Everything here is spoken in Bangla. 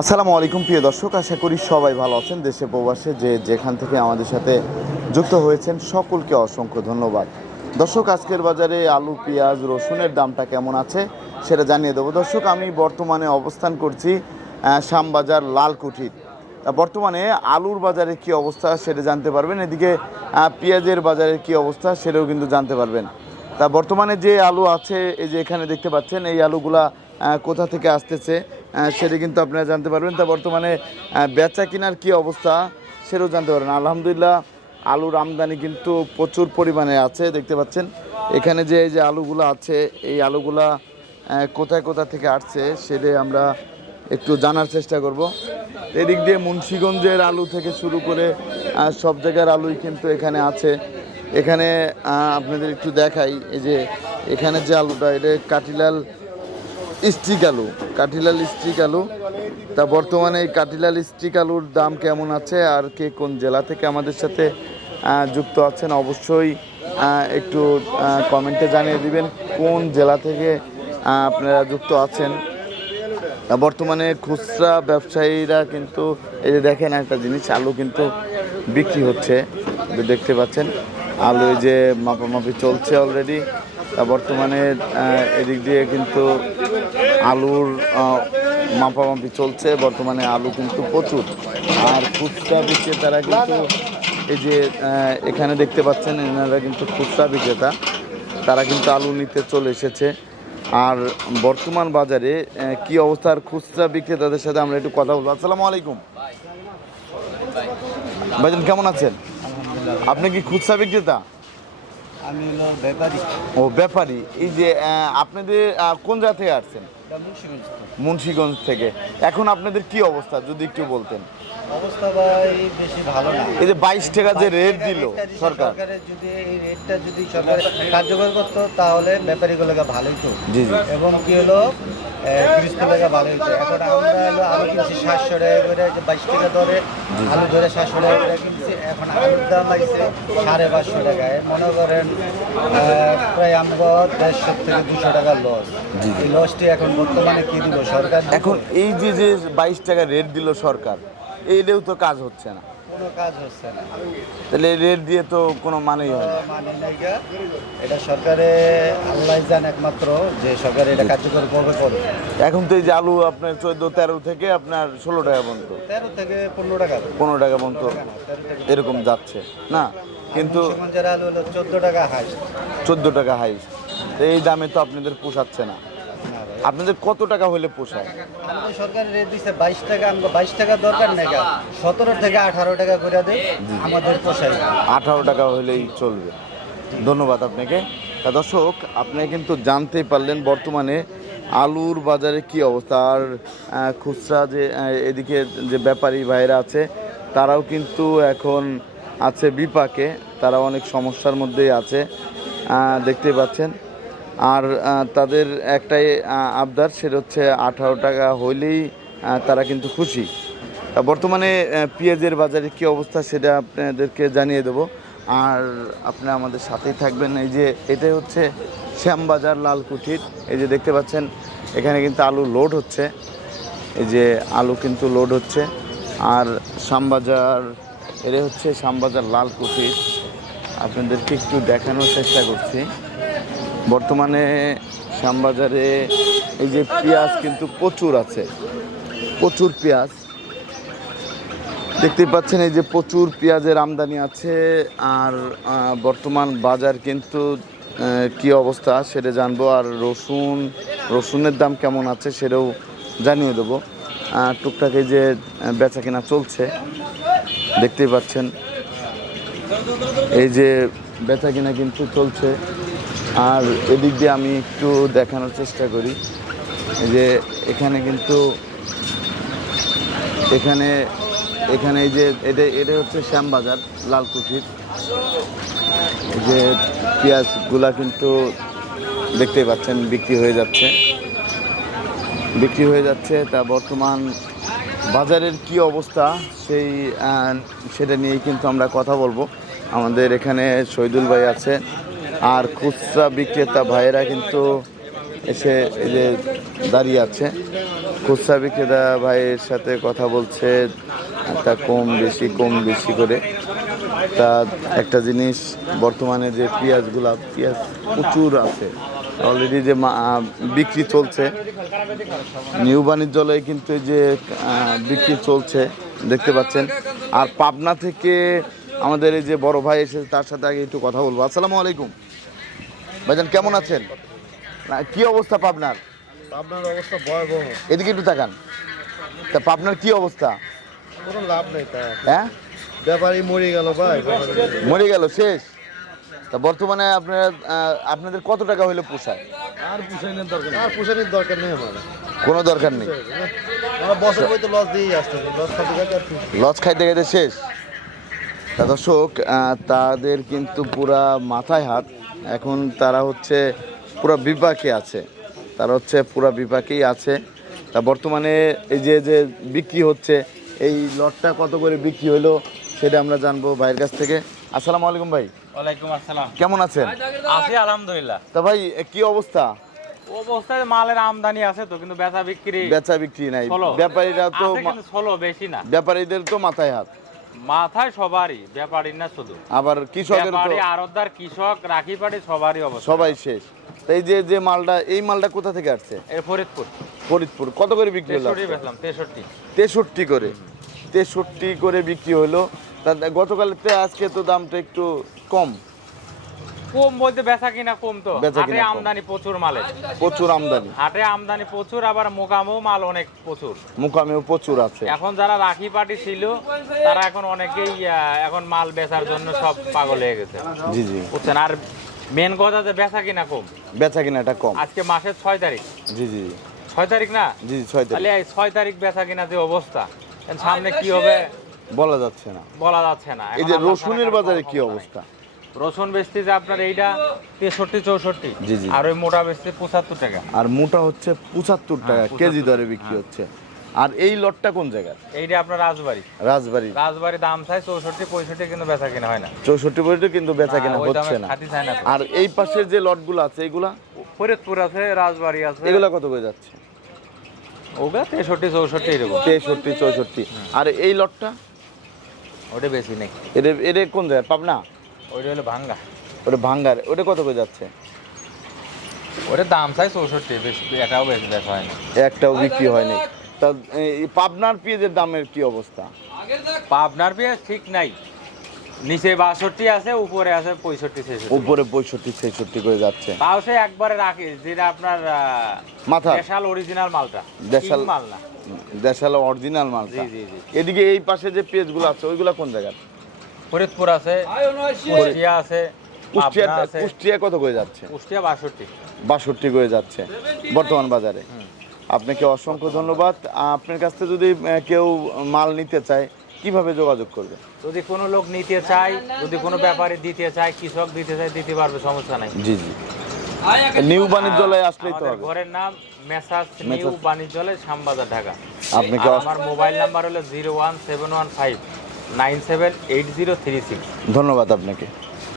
আসসালামু আলাইকুম, প্রিয় দর্শক। আশা করি সবাই ভালো আছেন দেশে প্রবাসে, যে যেখান থেকে আমাদের সাথে যুক্ত হয়েছেন, সকলকে অসংখ্য ধন্যবাদ। দর্শক, আজকের বাজারে আলু, পেঁয়াজ, রসুনের দামটা কেমন আছে সেটা জানিয়ে দেবো। দর্শক, আমি বর্তমানে অবস্থান করছি শ্যামবাজার লালকুঠির। বর্তমানে আলুর বাজারে কি অবস্থা সেটা জানতে পারবেন। এদিকে পেঁয়াজের বাজারে কি অবস্থা সেটাও কিন্তু জানতে পারবেন। তা বর্তমানে যে আলু আছে, এই যে এখানে দেখতে পাচ্ছেন, এই আলুগুলা কোথা থেকে আসতেছে সেটা কিন্তু আপনারা জানতে পারবেন। তা বর্তমানে বেচা কেনার কি অবস্থা সেটাও জানতে পারবেন। আলহামদুলিল্লাহ, আলুর আমদানি কিন্তু প্রচুর পরিমাণে আছে, দেখতে পাচ্ছেন। এখানে যে, এই যে আলুগুলো আছে, এই আলুগুলা কোথায় কোথা থেকে আসছে সেটা আমরা একটু জানার চেষ্টা করব। এদিক দিয়ে মুন্সীগঞ্জের আলু থেকে শুরু করে সব জায়গার আলুই কিন্তু এখানে আছে। এখানে আপনাদের একটু দেখাই, এই যে এখানে যে আলুটা, এটা কাটিলাল স্টিক আলু কাঠিলাল স্টিক আলু তা বর্তমানে এই কাঠিলাল স্টিক আলুর দাম কেমন আছে আর কে কোন জেলা থেকে আমাদের সাথে যুক্ত আছেন অবশ্যই একটু কমেন্টে জানিয়ে দিবেন কোন জেলা থেকে আপনারা যুক্ত আছেন। বর্তমানে খুচরা ব্যবসায়ীরা কিন্তু, এই যে দেখেন একটা জিনিস, আলু কিন্তু বিক্রি হচ্ছে, দেখতে পাচ্ছেন। আলু এই যে মাপামাপি চলছে অলরেডি বর্তমানে এদিক দিয়ে কিন্তু আলুর মাপামাপি চলছে। বর্তমানে আলু কিন্তু প্রচুর। আর খুচরা বিক্রেতারা কিন্তু এই যে এখানে দেখতে পাচ্ছেন, এনারা কিন্তু খুচরা বিক্রেতা। তারা কিন্তু আলু নিতে চলে এসেছে। আর বর্তমান বাজারে কি অবস্থার খুচরা বিক্রেতাদের সাথে আমরা একটু কথা বলব। আসসালামু আলাইকুম। ভাইজান, কেমন আছেন? আপনি কি খুচরা বিক্রেতা? আমি হলো ব্যাপারী। ও ব্যাপারী। এই যে আপনাদের কোন জায়গা থেকে আসছেন? মুন্সিগঞ্জ থেকে। এখন আপনাদের কি অবস্থা যদি একটু বলতেন? অবস্থা ভাই বেশি ভালো না। এই যে বাইশ টাকা যে রেট দিল সরকার। যদি এই রেটটা যদি সরকার কার্যকর করতো তাহলে ব্যাপারীগুলোকে ভালোই তো। জি জি। এবং কি হলো গৃহস্থলোকে ভালো এখন আমরা হলো আলু কিনছি সাতশো টাকা করে বাইশ টাকা দরে আলু ধরে সাতশো টাকা করে কিনছি। এখন আলুর দাম সাড়ে পাঁচশো টাকায়। মনে করেন প্রায় আমরা দেড়শো থেকে দুশো টাকার লস এই লসটি এখন বর্তমানে কি দিল সরকার? এখন এই যে যে বাইশ টাকা রেট দিল সরকার এইটাও তো কাজ হচ্ছে না। কোনো কাজ হচ্ছে না। তাহলে রেট দিয়ে তো কোনো মানেই হয় না। মানে এটা সরকারে আল্লাহ জান একমাত্র যে সরকার এটা কার্যকর কবে করবে। এখন তো এই যে আলু আপনার চোদ্দ তেরো থেকে আপনার ষোলো টাকা পর্যন্ত। তেরো থেকে পনেরো টাকা পনেরো টাকা পর্যন্ত এরকম যাচ্ছে না? কিন্তু মুন্সিগঞ্জের আলু হলো চোদ্দ টাকা হাইস চোদ্দ টাকা হাইস এই দামে তো আপনাদের পোষাচ্ছে না। আপনাদের কত টাকা হলে পোষায়? আমাদের সরকার রেট দিচ্ছে বাইশ টাকা আমাকে বাইশ টাকা দরকার নেই সতেরো থেকে আঠারো টাকা করে দেয় আমাদের পোষাই আঠারো টাকা হলেই চলবে। ধন্যবাদ আপনাকে। তা দর্শক আপনি কিন্তু জানতেই পারলেন বর্তমানে আলুর বাজারে কি অবস্থা। আর খুচরা যে এদিকে যে ব্যাপারী ভাইরা আছে তারাও কিন্তু এখন আছে বিপাকে। তারা অনেক সমস্যার মধ্যেই আছে। আহ, দেখতেই পাচ্ছেন। আর তাদের একটাই আবদার সেটা হচ্ছে আঠারো টাকা হইলেই তারা কিন্তু খুশি। তা বর্তমানে পেঁয়াজের বাজারে কি অবস্থা সেটা আপনাদেরকে জানিয়ে দেবো। আর আপনি আমাদের সাথেই থাকবেন। এই যে, এটাই হচ্ছে শ্যামবাজার লালকুঠির। এই যে দেখতে পাচ্ছেন, এখানে কিন্তু আলু লোড হচ্ছে। এই যে, আলু কিন্তু লোড হচ্ছে। আর শ্যামবাজার এটা হচ্ছে শ্যামবাজার লালকুঠির। আপনাদেরকে একটু দেখানোর চেষ্টা করছি। বর্তমানে শ্যামবাজারে এই যে পেঁয়াজ কিন্তু প্রচুর আছে, প্রচুর পেঁয়াজ। দেখতেই পাচ্ছেন এই যে প্রচুর পেঁয়াজের আমদানি আছে, আর বর্তমান বাজার কিন্তু কি অবস্থা সেটা জানব, আর রসুন, রসুনের দাম কেমন আছে সেটাও জানিয়ে দেবো। টুকটাক এই যে বেচা কেনা চলছে, দেখতেই পাচ্ছেন। এই যে বেচা কিনা কিন্তু চলছে। আর এদিক দিয়ে আমি একটু দেখানোর চেষ্টা করি। যে এখানে কিন্তু এখানে এখানে এই যে এটা এটা হচ্ছে শ্যামবাজার, লালকুঠির। যে পেঁয়াজগুলা কিন্তু দেখতেই পাচ্ছেন বিক্রি হয়ে যাচ্ছে। বিক্রি হয়ে যাচ্ছে, তা বর্তমান বাজারের কি অবস্থা সেই সেটা নিয়েই কিন্তু আমরা কথা বলব। আমাদের এখানে শহীদুল ভাই আছে আর খুচরা বিক্রেতা ভাইয়েরা কিন্তু এসে এই যে দাঁড়িয়ে আছে। খুচরা বিক্রেতা ভাইয়ের সাথে কথা বলছে তা কম বেশি কম বেশি করে। তা একটা জিনিস, বর্তমানে যে পেঁয়াজগুলা, পেঁয়াজ প্রচুর আছে। অলরেডি যে বিক্রি চলছে। নিউ বাণিজ্যালয়ে কিন্তু যে বিক্রি চলছে, দেখতে পাচ্ছেন। আর পাবনা থেকে আমাদের এই যে বড় ভাই এসেছে তার সাথে আগে একটু কথা বলব। আসসালামু আলাইকুম। ভাইজান কেমন আছেন? না, কি অবস্থা পাবনার? আপনার অবস্থা ভয়াবহ। এদিকে একটু তাকান। তা পাবনার কি অবস্থা? কোনো লাভ নেই তা। হ্যাঁ? ব্যাপারই মরে গেল ভাই মরে গেল। শেষ? তা বর্তমানে আপনারা আপনাদের কত টাকা হইলে পোষায়? আর পুষাইনের দরকার আর পুষাইনের দরকার নেই আমার। কোনো দরকার নেই? আমরা বছর বই লস দিয়েই আসতেছি। লস খাইতে খাইতে শেষ? তা দর্শক তাদের কিন্তু পুরা মাথায় হাত। এখন তারা হচ্ছে পুরা বিপাকে আছে। তারা হচ্ছে পুরা বিপাকেই আছে। তা বর্তমানে এই যে যে বিক্রি হচ্ছে এই লটটা কত করে বিক্রি হলো সেটা আমরা জানব ভাইয়ের কাছ থেকে। আসসালামু আলাইকুম ভাই। ওয়ালাইকুম আসসালাম। কেমন আছেন? আছি আলহামদুলিল্লাহ। তা ভাই কি অবস্থা? অবস্থায় মালের আমদানি আছে তো কিন্তু বেচা বিক্রি বেচা বিক্রি নাই। ব্যাপারীরা তো বেশি না। ব্যাপারীদের তো মাথায় হাত। মাথায় সবারই ব্যাপারই না শুধু। আবার কৃষকের ব্যাপারী আরতদার কৃষক রাখি পাটি সবারই অবস্থা। সবাই শেষ। এই যে যে মালটা এই মালটা কোথা থেকে আসছে? এর ফরিদপুর। ফরিদপুর। কত করে বিক্রি হলো তেষট্টি তেষট্টি। করে। তেষট্টি করে বিক্রি হলো। তা গতকাল আজকে তো দামটা একটু কম। কম বলতে বেচা কিনা কম তো। হাটে আমদানি প্রচুর মালের। প্রচুর আমদানি। হাটে আমদানি প্রচুর আবার মোকামেও মাল অনেক প্রচুর। মুকামেও প্রচুর আছে। এখন যারা রাখি পাটি ছিল তারা এখন অনেকেই এখন মাল বেচার জন্য সব পাগল হয়ে গেছে। জি জি। বুঝছেন? আর মেন কথা যে বেচা কিনা কম। বেচা কিনাটা কম। আজকে মাসের ছয় তারিখ। জি জি ছয় তারিখ না? জি ছয় তারিখ। তাহলে ছয় তারিখ বেচা কিনা যে অবস্থা সামনে কি হবে? বলা যাচ্ছে না। বলা যাচ্ছে না। এই যে রসুনের বাজারে কি অবস্থা? রসুন বেচতে যে আপনার এইটা তেষট্টি চৌষট্টি। জি, জি। আর ওই মোটা বেচতে পঁচাত্তর টাকা। আর মোটা হচ্ছে পঁচাত্তর টাকা হ্যাঁ, কেজি দরে বিক্রি হচ্ছে। আর এই লটটা কোন জায়গার? এইটা আপনার রাজবাড়ি। রাজবাড়ি। রাজবাড়ি দাম চাই চৌষট্টি পঁয়ষট্টি কিন্তু বেচা কিনা হয় না। চৌষট্টি পর্যন্ত কিন্তু বেচা কিনা ওই হচ্ছে না। আর এই পাশের যে লটগুলো আছে এগুলা? ফরিদপুর আছে রাজবাড়ি আছে। এগুলা কত করে যাচ্ছে? ওগুলো তেষট্টি চৌষট্টি এরকম। তেষট্টি চৌষট্টি। আর এই লটটা? ওটা বেশি নেই। এটা এটা কোন জায়গায় পাবনা? ওইটা হলো ভাঙ্গা। ওটা ভাঙ্গার ওটা কত করে যাচ্ছে? ওটার দাম চাই চৌষট্টি বেশি এটাও বেশি বেচা হয় না। একটাও বিক্রি হয়নি। তা এই পাবনার পেঁয়াজের দামের কি অবস্থা? পাবনার পেঁয়াজ ঠিক নাই। নিচে বাষট্টি আছে উপরে আছে পঁয়ষট্টি ছেষট্টি। উপরে পঁয়ষট্টি ছেষট্টি করে যাচ্ছে। তাও সে একবারে রাখি যেটা আপনার মাথা? দেশাল অরিজিনাল মালটা। দেশাল মাল না। দেশাল অরিজিনাল মাল জি জি জি। এদিকে এই পাশে যে পেঁয়াজগুলো আছে ওইগুলা কোন জায়গার? ফরিদপুর আছে কুষ্টিয়া আছে কুষ্টিয়া কুষ্টিয়া কত করে যাচ্ছে? কুষ্টিয়া বাষট্টি। বাষট্টি করে যাচ্ছে বর্তমান বাজারে। আপনাকে অসংখ্য ধন্যবাদ। আপনার কাছ থেকে যদি কেউ মাল নিতে চায় কীভাবে যোগাযোগ করবে? যদি কোনো লোক নিতে চায় যদি কোনো ব্যাপারে দিতে চায় কৃষক দিতে চায় দিতে পারবে সমস্যা নাই। জি জি। নিউ বাণিজ্যালয়ে আসলেই তো হবে। ঘরের নাম মেসাজ নিউ বাণিজ্যালয় শ্যামবাজার ঢাকা। আপনাকে আমার মোবাইল নাম্বার হলো zero one seven one five. Nine seven eight zero three six. ধন্যবাদ আপনাকে।